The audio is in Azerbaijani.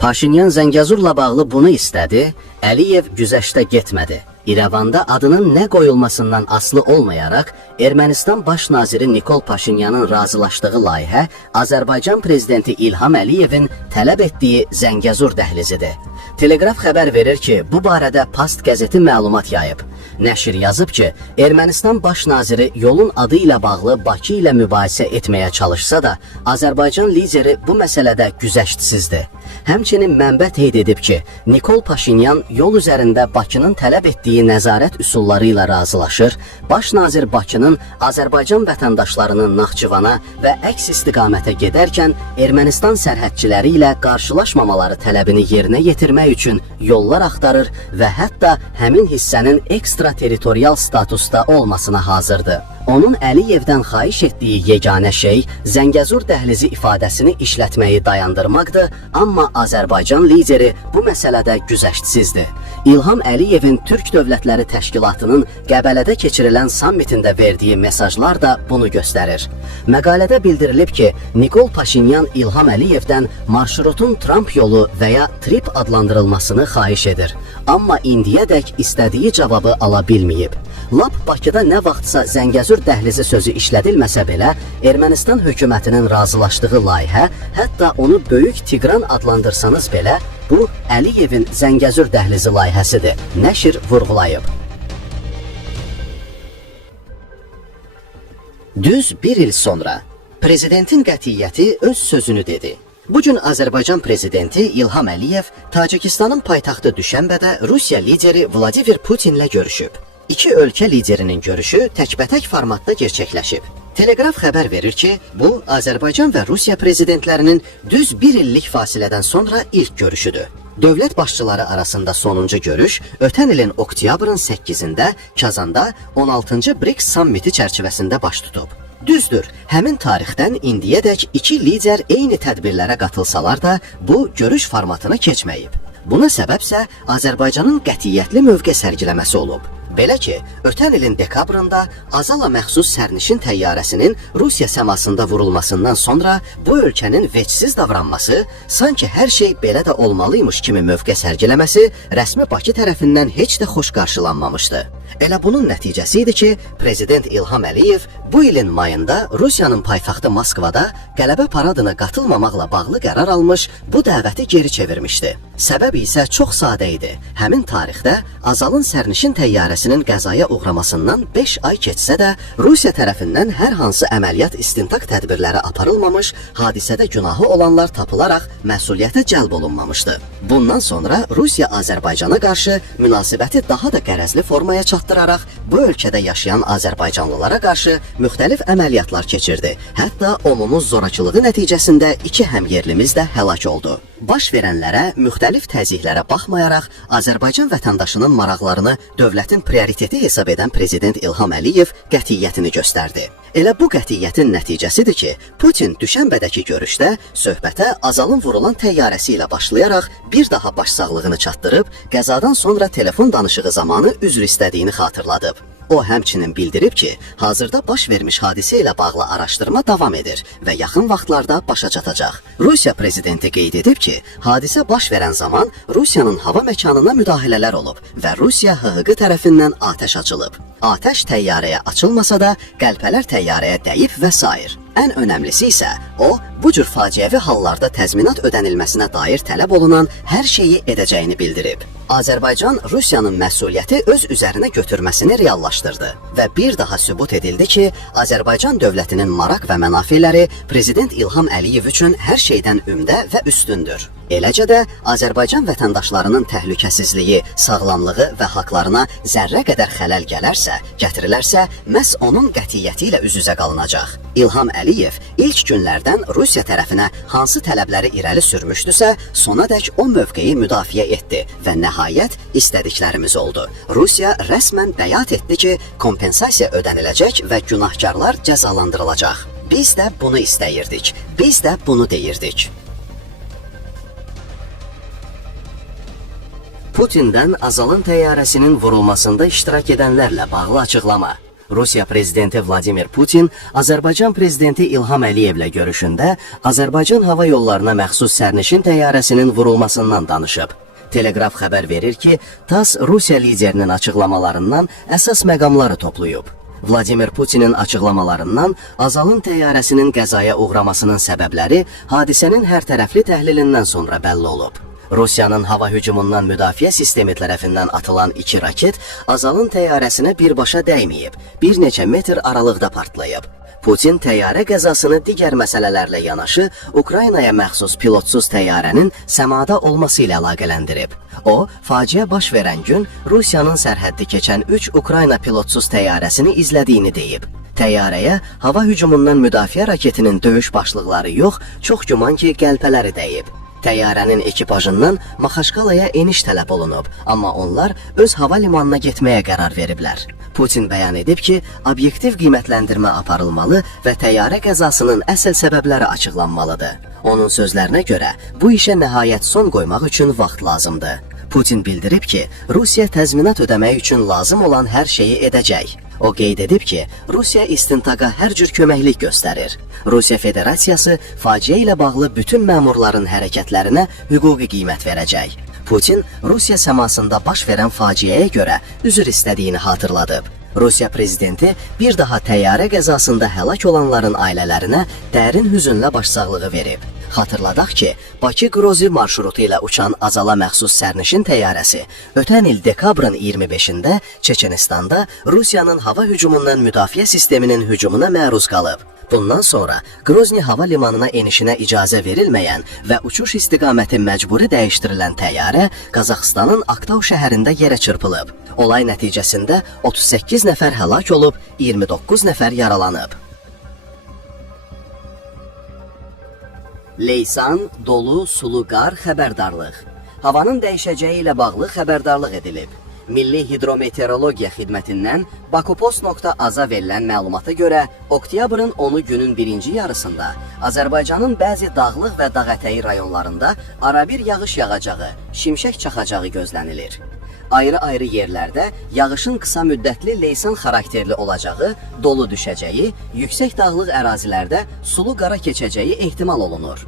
Paşinyan Zəngəzurla bağlı bunu istədi, Əliyev güzəştə getmədi. İrəvanda adının nə qoyulmasından asılı olmayaraq, Ermənistan Baş naziri Nikol Paşinyanın razılaşdığı layihə Azərbaycan prezidenti İlham Əliyevin tələb etdiyi Zəngəzur dəhlizidir. Telegraf xəbər verir ki, bu barədə Past qəzeti məlumat yayıb. Nəşr yazıb ki, Ermənistan Baş naziri yolun adı ilə bağlı Bakı ilə mübahisə etməyə çalışsa da, Azərbaycan lideri bu məsələdə güzəştsizdir. Həmçinin mənbə qeyd edib ki, Nikol Paşinyan yol üzərində Bakının tələb etdiyi nəzarət üsulları ilə razılaşır, Baş nazir Bakının Azərbaycan vətəndaşlarının Naxçıvana və əks istiqamətə gedərkən Ermənistan sərhədçiləri ilə qarşılaşmamaları tələbini yerinə yetirmək üçün yollar axtarır və hətta həmin hissənin ekstraterritorial statusda olmasına hazırdır. Onun Əliyevdən xahiş etdiyi yeganə şey Zəngəzur dəhlizi ifadəsini işlətməyi dayandırmaqdır, amma Azərbaycan lideri bu məsələdə güzəştsizdir. İlham Əliyevin Türk Dövlətləri Təşkilatının Qəbələdə keçirilən sammitində verdiyi mesajlar da bunu göstərir. Məqalədə bildirilib ki, Nikol Paşinyan İlham Əliyevdən marşrutun Trump yolu və ya TRIP adlandırılmasını xahiş edir. Amma indiyədək istədiyi cavabı ala bilməyib. Lap Bakıda nə vaxtsa Zəngəzur dəhlizi sözü işlədilməsə belə, Ermənistan hökumətinin razılaşdığı layihə, hətta onu Böyük Tiqran adlandırsanız belə, bu Əliyevin Zəngəzur dəhlizi layihəsidir, nəşr vurğulayıb. Düz bir il sonra prezidentin qətiyyəti öz sözünü dedi. Bugün Azərbaycan prezidenti İlham Əliyev Tacikistanın paytaxtı Düşənbədə Rusiya lideri Vladimir Putinlə görüşüb. İki ölkə liderinin görüşü təkbətək formatda gerçəkləşib. Telegraf xəbər verir ki, bu Azərbaycan və Rusiya prezidentlərinin düz bir illik fasilədən sonra ilk görüşüdür. Dövlət başçıları arasında sonuncu görüş ötən ilin oktyabrın 8-də Kazanda 16-cı BRICS sammiti çərçivəsində baş tutub. Düzdür, həmin tarixdən indiyədək iki lider eyni tədbirlərə qatılsalar da bu görüş formatına keçməyib. Buna səbəbsə Azərbaycanın qətiyyətli mövqe sərgiləməsi olub. Belə ki, ötən ilin dekabrında Azala məxsus sərnişin təyyarəsinin Rusiya səmasında vurulmasından sonra bu ölkənin vecsiz davranması, sanki hər şey belə də olmalıymış kimi mövqe sərgiləməsi rəsmi Bakı tərəfindən heç də xoş qarşılanmamışdı. Elə bunun nəticəsi idi ki, Prezident İlham Əliyev bu ilin mayında Rusiyanın paytaxtı Moskvada qələbə paradına qatılmamaqla bağlı qərar almış, bu dəvəti geri çevirmişdi. Səbəb isə çox sadə idi. Həmin tarixdə Azalın sərnişin təyyarəsinin qəzaya uğramasından 5 ay keçsə də, Rusiya tərəfindən hər hansı əməliyyat istintaq tədbirləri aparılmamış, hadisədə günahı olanlar tapılaraq məsuliyyətə cəlb olunmamışdı. Bundan sonra Rusiya Azərbaycana qarşı münasibəti daha da qərəzli formaya çatdıraraq bu ölkədə yaşayan azərbaycanlılara qarşı müxtəlif əməliyyatlar keçirdi. Hətta omumuz zorakılığı nəticəsində iki həmyerlimiz də həlak oldu. Baş verənlərə, müxtəlif təzyiqlərə baxmayaraq, Azərbaycan vətəndaşının maraqlarını dövlətin prioriteti hesab edən Prezident İlham Əliyev qətiyyətini göstərdi. Elə bu qətiyyətin nəticəsidir ki, Putin Düşənbədəki görüşdə söhbətə Azalın vurulan təyyarəsi ilə başlayaraq bir daha başsağlığını çatdırıb, qəzadan sonra telefon danışığı zamanı üzr istədiyini xatırladıb. O həmçinin bildirib ki, hazırda baş vermiş hadisə ilə bağlı araşdırma davam edir və yaxın vaxtlarda başa çatacaq. Rusiya prezidenti qeyd edib ki, hadisə baş verən zaman Rusiyanın hava məkanına müdaxilələr olub və Rusiya HHQ tərəfindən atəş açılıb. Atəş təyyarəyə açılmasa da, qəlpələr təyyarəyə dəyib və s. Ən önəmlisi isə o, bu cür faciəvi hallarda təzminat ödənilməsinə dair tələb olunan hər şeyi edəcəyini bildirib. Azərbaycan Rusiyanın məsuliyyəti öz üzərinə götürməsini reallaşdırdı və bir daha sübut edildi ki, Azərbaycan dövlətinin maraq və mənafeləri Prezident İlham Əliyev üçün hər şeydən ümdə və üstündür. Eləcə də Azərbaycan vətəndaşlarının təhlükəsizliyi, sağlamlığı və haqlarına zərrə qədər xələl gətirilərsə, məhz onun qətiyyəti ilə üz-üzə qalınacaq. İlham Əliyev ilk günlərdən Rusiya tərəfinə hansı tələbləri irəli sürmüşdüsə, sonadək o mövqeyi müdafiə etdi və nəhayət istədiklərimiz oldu. Rusiya rəsmən bəyan etdi ki, kompensasiya ödəniləcək və günahkarlar cəzalandırılacaq. Biz də bunu istəyirdik, biz də bunu deyirdik. Putindən Azalın təyyarəsinin vurulmasında iştirak edənlərlə bağlı açıqlama. Rusiya prezidenti Vladimir Putin Azərbaycan prezidenti İlham Əliyevlə görüşündə Azərbaycan hava yollarına məxsus sərnişin təyyarəsinin vurulmasından danışıb. Telegraf xəbər verir ki, TASS Rusiya liderinin açıqlamalarından əsas məqamları toplayıb. Vladimir Putinin açıqlamalarından Azalın təyyarəsinin qəzaya uğramasının səbəbləri hadisənin hərtərəfli təhlilindən sonra bəlli olub. Rusiyanın hava hücumundan müdafiə sistemi tərəfindən atılan 2 raket Azalın təyyarəsinə birbaşa dəyməyib, bir neçə metr aralıqda partlayıb. Putin təyyarə qəzasını digər məsələlərlə yanaşı Ukraynaya məxsus pilotsuz təyyarənin səmada olması ilə əlaqələndirib. O, faciə baş verən gün Rusiyanın sərhəddi keçən 3 Ukrayna pilotsuz təyyarəsini izlədiyini deyib. Təyyarəyə hava hücumundan müdafiə raketinin döyüş başlıqları yox, çox güman ki, qəlpələri dəyib. Təyyarənin ekipajından Maxaşqalaya eniş tələb olunub, amma onlar öz hava limanına getməyə qərar veriblər. Putin bəyan edib ki, obyektiv qiymətləndirmə aparılmalı və təyyarə qəzasının əsl səbəbləri açıqlanmalıdır. Onun sözlərinə görə, bu işə nəhayət son qoymaq üçün vaxt lazımdır. Putin bildirib ki, Rusiya təzminat ödəmək üçün lazım olan hər şeyi edəcək. O qeyd edib ki, Rusiya istintaqa hər cür köməklik göstərir. Rusiya Federasiyası faciə ilə bağlı bütün məmurların hərəkətlərinə hüquqi qiymət verəcək. Putin Rusiya səmasında baş verən faciəyə görə üzr istədiyini xatırladıb. Rusiya prezidenti bir daha təyyarə qəzasında həlak olanların ailələrinə dərin hüzünlə başsağlığı verib. Xatırladaq ki, Bakı-Qrozi marşrutu ilə uçan Azala məxsus sərnişin təyyarəsi ötən il dekabrın 25-də Çeçenistanda Rusiyanın hava hücumundan müdafiə sisteminin hücumuna məruz qalıb. Bundan sonra Qrozni hava limanına enişinə icazə verilməyən və uçuş istiqaməti məcburi dəyişdirilən təyyarə Qazaxıstanın Aktau şəhərində yerə çırpılıb. Olay nəticəsində 38 nəfər həlak olub, 29 nəfər yaralanıb. Leysan, dolu, sulu qar xəbərdarlıq. Havanın dəyişəcəyi ilə bağlı xəbərdarlıq edilib. Milli Hidrometeorologiya Xidmətindən Bakopost.az-a verilən məlumata görə, oktyabrın 10-u günün birinci yarısında Azərbaycanın bəzi dağlıq və dağətəyi rayonlarında arabir yağış yağacağı, şimşək çaxacağı gözlənilir. Ayrı-ayrı yerlərdə yağışın qısa müddətli leysan xarakterli olacağı, dolu düşəcəyi, yüksək dağlıq ərazilərdə sulu qara keçəcəyi ehtimal olunur.